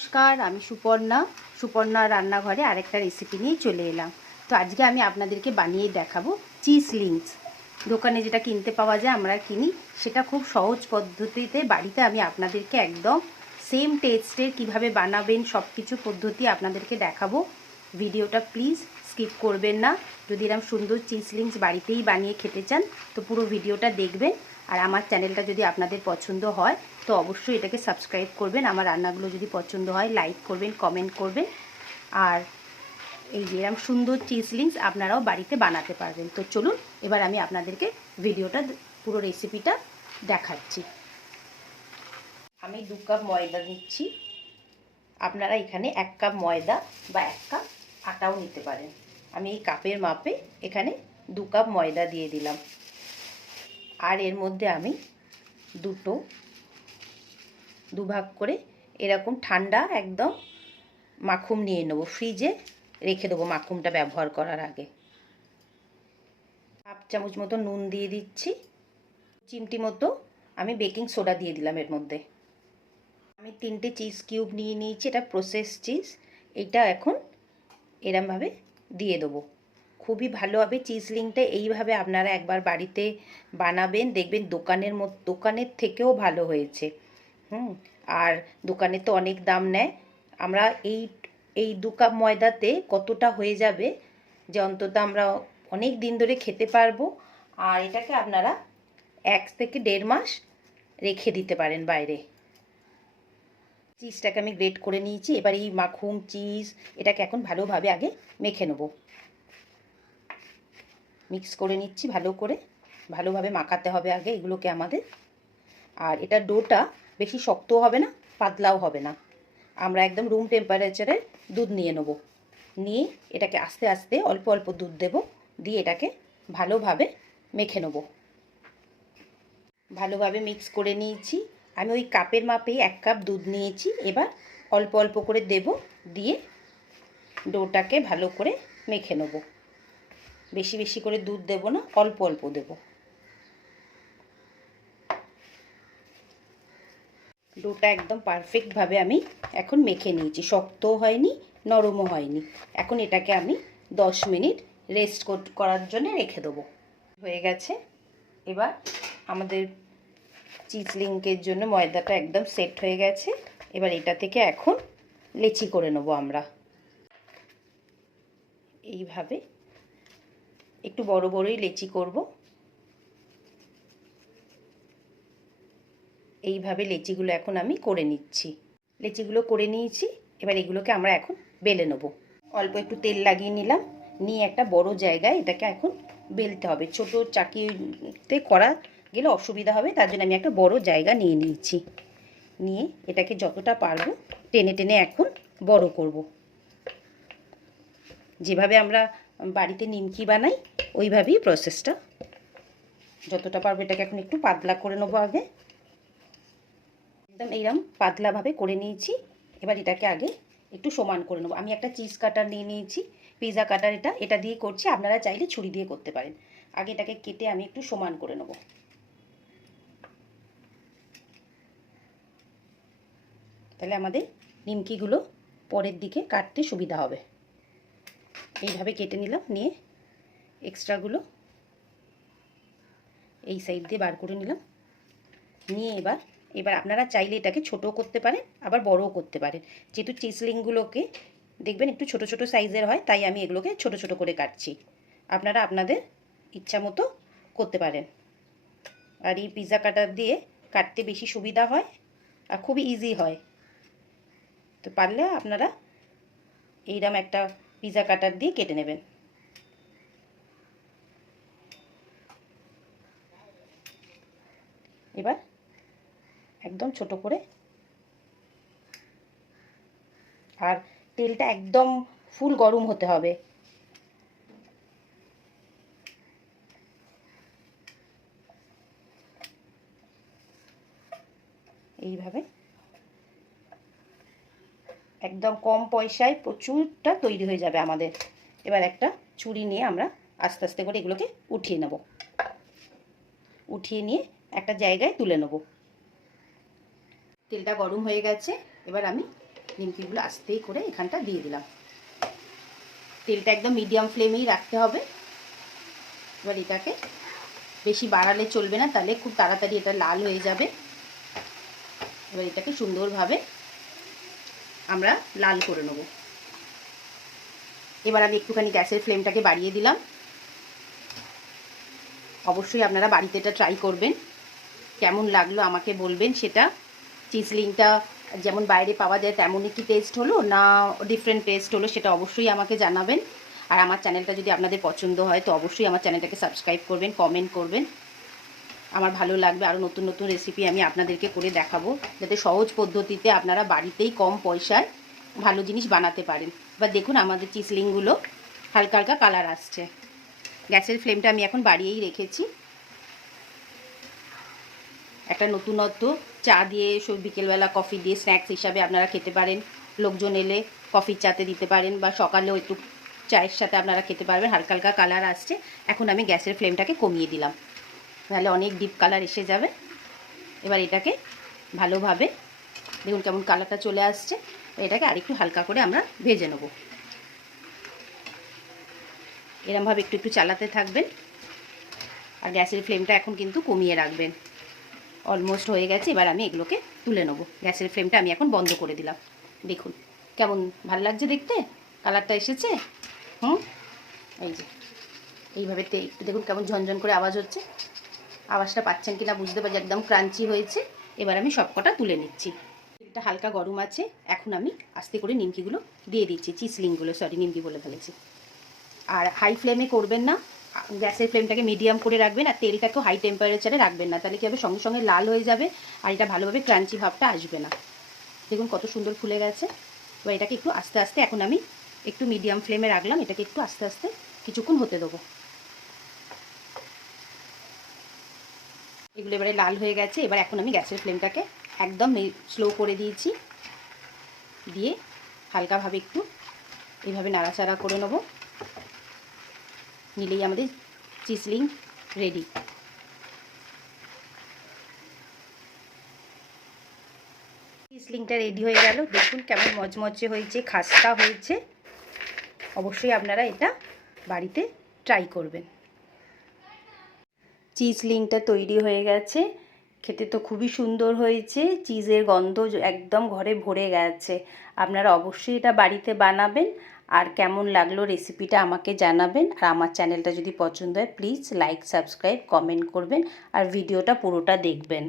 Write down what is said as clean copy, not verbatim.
নমস্কার, আমি সুপর্ণা রান্নাঘরে আরেকটা রেসিপি নিয়ে চলে এলাম। তো আজকে আমি আপনাদেরকে বানিয়ে দেখাবো চিজ লিংকস। দোকানে যেটা কিনতে পাওয়া যায় আমরা কিনি, সেটা খুব সহজ পদ্ধতিতে বাড়িতে আমি আপনাদেরকে একদম সেম টেস্টের কিভাবে বানাবেন সব কিছু পদ্ধতি আপনাদেরকে দেখাবো। ভিডিওটা প্লিজ স্কিপ করবেন না। যদি এরকম সুন্দর চিজ লিংকস বাড়িতেই বানিয়ে খেতে চান তো পুরো ভিডিওটা দেখবেন। আর আমার চ্যানেলটা যদি আপনাদের পছন্দ হয় তো অবশ্যই এটাকে সাবস্ক্রাইব করবেন। আমার রান্নাগুলো যদি পছন্দ হয় লাইক করবেন, কমেন্ট করবেন। আর এই যে এরকম সুন্দর চিজ লিংকস আপনারাও বাড়িতে বানাতে পারবেন। তো চলুন এবার আমি আপনাদেরকে ভিডিওটা পুরো রেসিপিটা দেখাচ্ছি। আমি 2 কাপ ময়দা নিচ্ছি। আপনারা এখানে 1 কাপ ময়দা বা 1 কাপ আটাও নিতে পারেন। আমি এই কাপের মাপে এখানে 2 কাপ ময়দা দিয়ে দিলাম। আর এর মধ্যে আমি দুভাগ করে এরকম ঠান্ডা একদম মাখুম নিয়ে নেব, ফ্রিজে রেখে দেবো মাখুমটা ব্যবহার করার আগে। 1/2 চামচ মতো নুন দিয়ে দিচ্ছি, চিমটি মতো আমি বেকিং সোডা দিয়ে দিলাম এর মধ্যে। আমি 3টে চিজ কিউব নিয়ে নিয়েছি, এটা প্রসেস চিজ। এটা এখন এরমভাবে দিয়ে দেবো। খুবই ভালো হবে চিজ লিংকটা। এইভাবে আপনারা একবার বাড়িতে বানাবেন, দেখবেন দোকানের থেকেও ভালো হয়েছে। আর দোকানে তো অনেক দাম নেয়। আমরা এই 2 কাপ ময়দাতে কতটা হয়ে যাবে যে অন্তত আমরা অনেক দিন ধরে খেতে পারবো। আর এটাকে আপনারা 1 থেকে 1.5 মাস রেখে দিতে পারেন বাইরে। চিজটাকে আমি গ্রেট করে নিয়েছি। এবার এই মাখুম চিজ এটাকে এখন ভালোভাবে আগে মেখে নেব। মিক্স করে নিচ্ছি ভালোভাবে মাখাতে হবে আগে এগুলোকে আমাদের। আর এটা ডোটা বেশি শক্তও হবে না, পাতলাও হবে না। আমরা একদম রুম টেম্পারেচারে দুধ নিয়ে নেব। নিয়ে এটাকে আস্তে আস্তে অল্প অল্প দুধ দেব, দিয়ে এটাকে ভালোভাবে মেখে নেব। ভালোভাবে মিক্স করে নিয়েছি। আমি ওই কাপের মাপেই 1 কাপ দুধ নিয়েছি। এবার অল্প অল্প করে দেব, দিয়ে ডোটাকে ভালো করে মেখে নেব। বেশি বেশি করে দুধ দেব না, অল্প অল্প দেব। ডোটা একদম পারফেক্টভাবে আমি এখন মেখে নিয়েছি, শক্তও হয়নি নরমও হয়নি। এখন এটাকে আমি 10 মিনিট রেস্ট করার জন্য রেখে দেবো। হয়ে গেছে। এবার আমাদের চিজ লিংকের জন্য ময়দাটা একদম সেট হয়ে গেছে। এবার এটা থেকে এখন লেচি করে নেব আমরা। এইভাবে একটু বড় বড়ই লেচি করব। এইভাবে লেচিগুলো এখন আমি করে নিচ্ছি। লেচিগুলো করে নিয়েছি। এবার এগুলোকে আমরা এখন বেলে নেব। অল্প একটু তেল লাগিয়ে নিলাম, নিয়ে একটা বড় জায়গায় এটাকে এখন বেলতে হবে। ছোট চাকিতে করা গেলে অসুবিধা হবে, তার জন্য আমি একটা বড় জায়গা নিয়ে নিয়েছি। নিয়ে এটাকে যতটা পারবো টেনে টেনে এখন বড় করব। যেভাবে আমরা বাড়িতে নিমকি বানাই ওইভাবেই প্রসেসটা। যতটা পারবো এটাকে এখন একটু পাতলা করে নেবো আগে। একদম এইরকম পাতলাভাবে করে নিয়েছি। এবার এটাকে আগে একটু সমান করে নেবো। আমি একটা চিজ কাটার নিয়ে নিয়েছি, পিৎজা কাটার। এটা দিয়ে করছি, আপনারা চাইলে ছুরি দিয়ে করতে পারেন। আগে এটাকে কেটে আমি একটু সমান করে নেব। তাহলে আমাদের নিমকিগুলো পরের দিকে কাটতে সুবিধা হবে। এইভাবে কেটে নিলাম, নিয়ে এক্সট্রাগুলো এই সাইড দিয়ে বার করে নিলাম। নিয়ে এবার আপনারা চাইলে এটাকে ছোটো করতে পারেন, আবার বড়ও করতে পারেন। যেহেতু চিজলিংগুলোকে দেখবেন একটু ছোট ছোট সাইজের হয়, তাই আমি এগুলোকে ছোট ছোট করে কাটছি। আপনারা আপনাদের ইচ্ছা মতো করতে পারেন। আর এই পিৎজা কাটার দিয়ে কাটতে বেশি সুবিধা হয় আর খুবই ইজি হয়। তো পারলে আপনারা এইরকম একটা পিৎজা কাটার দিয়ে কেটে নেবেন। এবার একদম ছোট করে, আর তেলটা একদম ফুল গরম হতে হবে। এইভাবে একদম কম পয়সায় প্রচুরটা তৈরি হয়ে যাবে আমাদের। এবার একটা ছুরি নিয়ে আমরা আস্তে আস্তে করে এগুলোকে উঠিয়ে নেব। উঠিয়ে নিয়ে একটা জায়গায় তুলে নেব। তেলটা গরম হয়ে গেছে। এবার আমি নিমকিগুলো আস্তেই করে এখানটা দিয়ে দিলাম। তেলটা একদম মিডিয়াম ফ্লেমেই রাখতে হবে। এবার এটাকে বেশি বাড়ালে চলবে না, তাহলে খুব তাড়াতাড়ি এটা লাল হয়ে যাবে। এবার এটাকে সুন্দরভাবে আমরা লাল করে নেব। এবার আমি একটুখানি গ্যাসের ফ্লেমটাকে বাড়িয়ে দিলাম। অবশ্যই আপনারা বাড়িতে এটা ট্রাই করবেন, কেমন লাগলো আমাকে বলবেন সেটা। চিজলিংটা যেমন বাইরে পাওয়া যায় তেমনই কি টেস্ট হলো না ডিফারেন্ট টেস্ট হলো, সেটা অবশ্যই আমাকে জানাবেন। আর আমার চ্যানেলটা যদি আপনাদের পছন্দ হয় তো অবশ্যই আমার চ্যানেলটাকে সাবস্ক্রাইব করবেন, কমেন্ট করবেন। আমার ভালো লাগবে, আরও নতুন নতুন রেসিপি আমি আপনাদেরকে করে দেখাবো, যাতে সহজ পদ্ধতিতে আপনারা বাড়িতেই কম পয়সায় ভালো জিনিস বানাতে পারেন। এবার দেখুন আমাদের চিজলিংগুলো হালকা হালকা কালার আসছে। গ্যাসের ফ্লেমটা আমি এখন বাড়িয়েই রেখেছি। একটা নতুনত্ব, চা দিয়ে বিকেলবেলা কফি দিয়ে স্ন্যাক্স হিসাবে আপনারা খেতে পারেন। লোকজন এলে কফির চাতে দিতে পারেন, বা সকালেও একটু চায়ের সাথে আপনারা খেতে পারবেন। হালকা হালকা কালার আসছে। এখন আমি গ্যাসের ফ্লেমটাকে কমিয়ে দিলাম, তাহলে অনেক ডিপ কালার এসে যাবে। এবার এটাকে ভালোভাবে দেখুন কেমন কালারটা চলে আসছে। এটাকে আরেকটু হালকা করে আমরা ভেজে নেব। এরমভাবে একটু একটু চালাতে থাকবেন, আর গ্যাসের ফ্লেমটা এখন কিন্তু কমিয়ে রাখবেন। অলমোস্ট হয়ে গেছে। এবার আমি এগুলোকে তুলে নেব। গ্যাসের ফ্লেমটা আমি এখন বন্ধ করে দিলাম। দেখুন কেমন ভালো লাগছে দেখতে, কালারটা এসেছে। এই যে এইভাবে একটু দেখুন কেমন ঝনঝন করে আওয়াজ হচ্ছে। আওয়াজটা পাচ্ছেন কিনা বুঝতে পারছি, একদম ক্রাঞ্চি হয়েছে। এবার আমি সবকটা তুলে নিচ্ছি। এটা হালকা গরম আছে। এখন আমি আস্তে করে নিমকিগুলো দিয়ে দিচ্ছি, চিজলিংগুলো, নিমকি বলে ফেলেছি। আর হাই ফ্লেমে করবেন না, গ্যাসের ফ্লেমটাকে মিডিয়াম করে রাখবেন। আর তেলটাকেও হাই টেম্পারেচারে রাখবেন না, তাহলে কী হবে সঙ্গে সঙ্গে লাল হয়ে যাবে আর এটা ভালোভাবে ক্রাঞ্চি ভাবটা আসবে না। দেখুন কত সুন্দর ফুলে গেছে। এবার এটাকে একটু আস্তে আস্তে, এখন আমি একটু মিডিয়াম ফ্লেমে রাখলাম, এটাকে একটু আস্তে আস্তে কিছুক্ষণ হতে দেবো। এগুলো এবারে লাল হয়ে গেছে। এবার এখন আমি গ্যাসের ফ্লেমটাকে একদম স্লো করে দিয়েছি, দিয়ে হালকাভাবে একটু এইভাবে নাড়াচাড়া করে নেব। নিলেই আমাদের চিজলিং রেডি। চিজলিংটা রেডি হয়ে গেল। দেখুন কেমন মচমচে হয়েছে, খাস্তা হয়েছে। অবশ্যই আপনারা এটা বাড়িতে ট্রাই করবেন। চিজলিংটা তৈরি হয়ে গেছে। খেতে তো খুবই সুন্দর হয়েছে, চিজের গন্ধ একদম ঘরে ভরে গেছে। আপনারা অবশ্যই এটা বাড়িতে বানাবেন। আর কেমন লাগলো রেসিপিটা আমাকে জানাবেন। আর আমার চ্যানেলটা যদি পছন্দ হয় প্লিজ লাইক, সাবস্ক্রাইব, কমেন্ট করবেন আর ভিডিওটা পুরোটা দেখবেন।